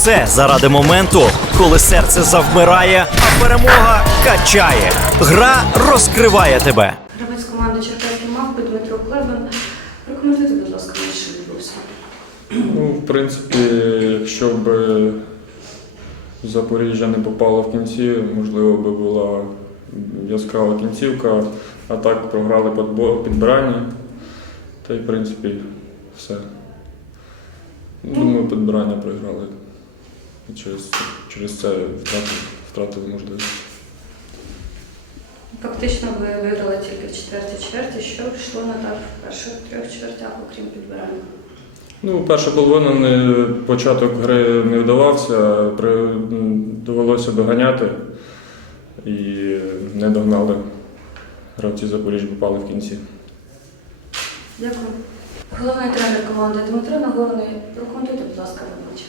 все заради моменту, коли серце завмирає, а перемога качає. Гра розкриває тебе. Гравець команди Черкаські мавпи Дмитро Клебен. Прокоментуйте, будь ласка, що відбувся. Ну, в принципі, якщо б Запоріжжя не попало в кінці, можливо, би була яскрава кінцівка, а так програли підбирання. Та й, в принципі, все. Думаю, підбирання програли. І через, через це втратили, втратили можливість. Фактично ви виграли тільки в четвертій чверті. Що йшло не так в перших трьох чвертях, окрім підбирання? Ну, перша половина не, початок гри не вдавався, при, довелося доганяти і не догнали. Гравці Запоріжжя попали в кінці. Дякую. Головний тренер команди Дмитро Нагорний. Прокоментуйте, будь ласка, матч.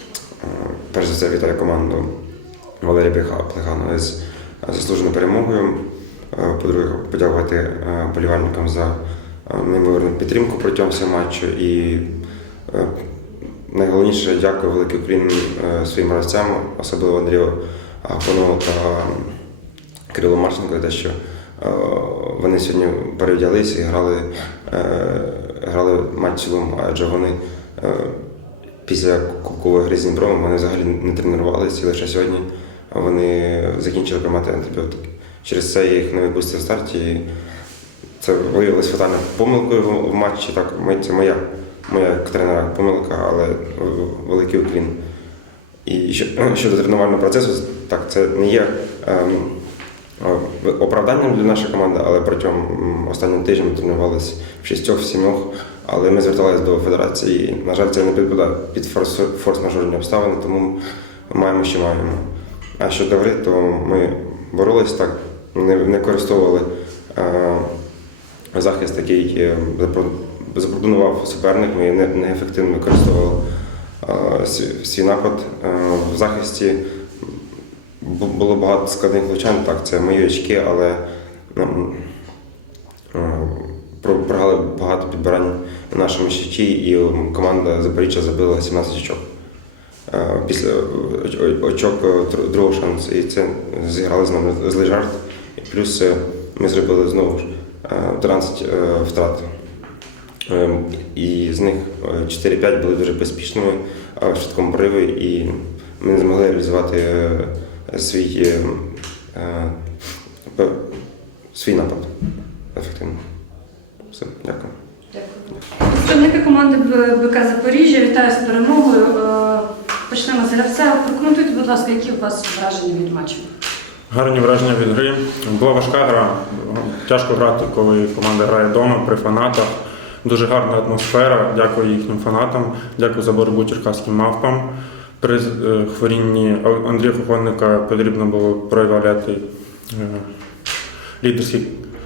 Перш за все вітаю команду Валерія Плеха- Плеханова з заслуженою перемогою. Е, По-друге, подякувати е, болівальникам за е, неймовірну підтримку протягом всього матчу. І найголовніше дякую великий Україн е, своїм гравцям, особливо Андрію Ахонову та Кирилу Марченко, за те, що вони сьогодні перевдялись і грали, грали матч цілому, адже вони після кубкової гри з Дніпром вони взагалі не тренувалися, і лише сьогодні вони закінчили приймати антибіотики. Через це їх не випустив в старті. І це виявилось фатальною помилкою в матчі. Так, це моя, моя тренера помилка, але великий уклін. І щодо тренувального процесу, так, це не є ем, е, оправданням для нашої команди, але протягом м, останнього тижня ми тренувалися в шістьох, в сімьох, але ми зверталися до федерації. На жаль, це не підпадає під форс- форс-мажорні обставини, тому маємо, що маємо. А щодо гри, то ми боролись так, не, не використовували е, захист, який е, запропонував суперник, ми не, неефективно використовували е, свій, напад е, в захисті. Було багато складних влучань, так, це мої очки, але про- програли багато підбирань на нашому щиті, і команда Запоріжжя забила 17 очок. Е, Після очок е, другого шансу, і це зіграли з нами злий жарт. І плюс е, ми зробили знову ж е, 13 е, втрат. Е, І з них е, 4-5 були дуже безпечними е, в швидкому прориві, і ми не змогли реалізувати е, свій, е, е, свій напад ефективно. Все, дякую. Дякую. Представники команди БК Запоріжжя вітаю з перемогою. Е, Почнемо з гравця. Прокоментуйте, будь ласка, які у вас враження від матчу? Гарні враження від гри. Була важка гра. Тяжко грати, коли команда грає вдома при фанатах. Дуже гарна атмосфера. Дякую їхнім фанатам. Дякую за боротьбу черкаським мавпам. При е, хворінні Андрія Хохонника потрібно було проявляти е, лідерські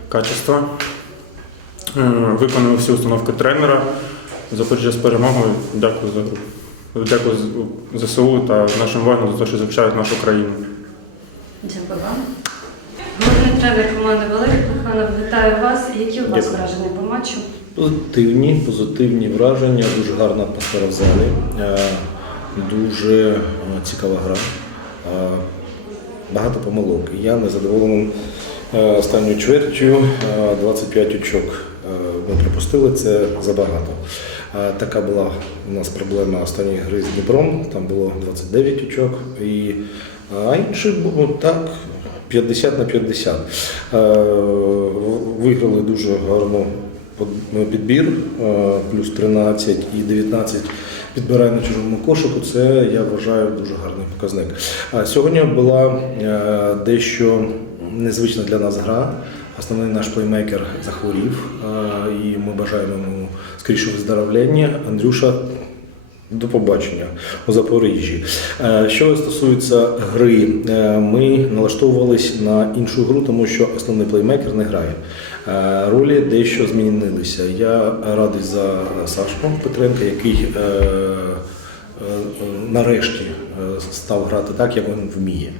качества. Е, Виконав всі установки тренера. Запоріжжя з перемогою. Дякую за гру. Дякую ЗСУ та нашим воїнам за те, що захищають нашу країну. Дякую вам. Головний тренер команди Валерій Плеханов, вітаю вас. Які у вас Дякую. враження по матчу? Позитивні, позитивні враження, дуже гарна атмосфера в залі, е, дуже е, цікава гра, е, багато помилок. Я не задоволений е, останньою чвертю, е, 25 очок ми пропустили, це забагато. Е, Така була у нас проблема останньої гри з Дніпром, там було 29 очок, і, а інші було так 50 на 50. Е, Виграли дуже гарно підбір, е, плюс 13 і 19 підбирань на чужому кошику. Це я вважаю дуже гарний показник. Сьогодні була е, дещо незвична для нас гра. Основний наш плеймейкер захворів, е, і ми бажаємо йому скоріше виздоровлення. Андрюша до побачення у Запоріжжі. Е, Що стосується гри, е, ми налаштовувались на іншу гру, тому що основний плеймейкер не грає. Ролі дещо змінилися. Я радий за Сашку Петренка, який нарешті став грати так, як він вміє.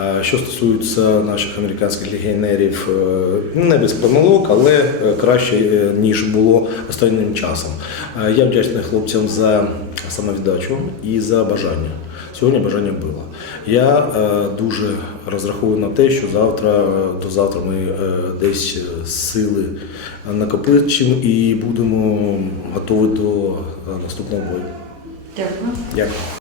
Е, Що стосується наших американських легіонерів, е, не без помилок, але е, краще, е, ніж було останнім часом. Е, Я вдячний хлопцям за самовіддачу і за бажання. Сьогодні бажання було. Я е, дуже розраховую на те, що завтра е, до завтра ми е, десь е, сили накопичимо і будемо готові до е, наступного бою. Дякую. Дякую.